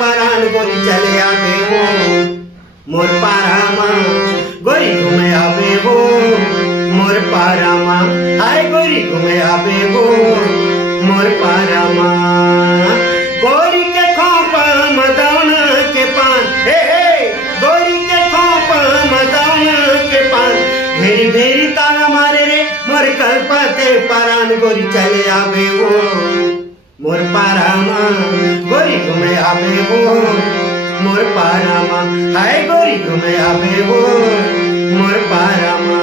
परान गोरी चले आवे हो मोर पारामा गोरी घूमे आवे हो मोर पारामा हाय गोरी घूमे आवे हो मोर पारामा गोरी के खोप मदन के पान हे हे गोरी के खोप मदन के पान भेरी भेरी ताना मारे रे मोर कल्पते परान गोरी चले आवे हो मोर पारामा गोरी घूमे आवे हो मोर पारामा हाय गोरी घूमे आवे हो मोर पारामा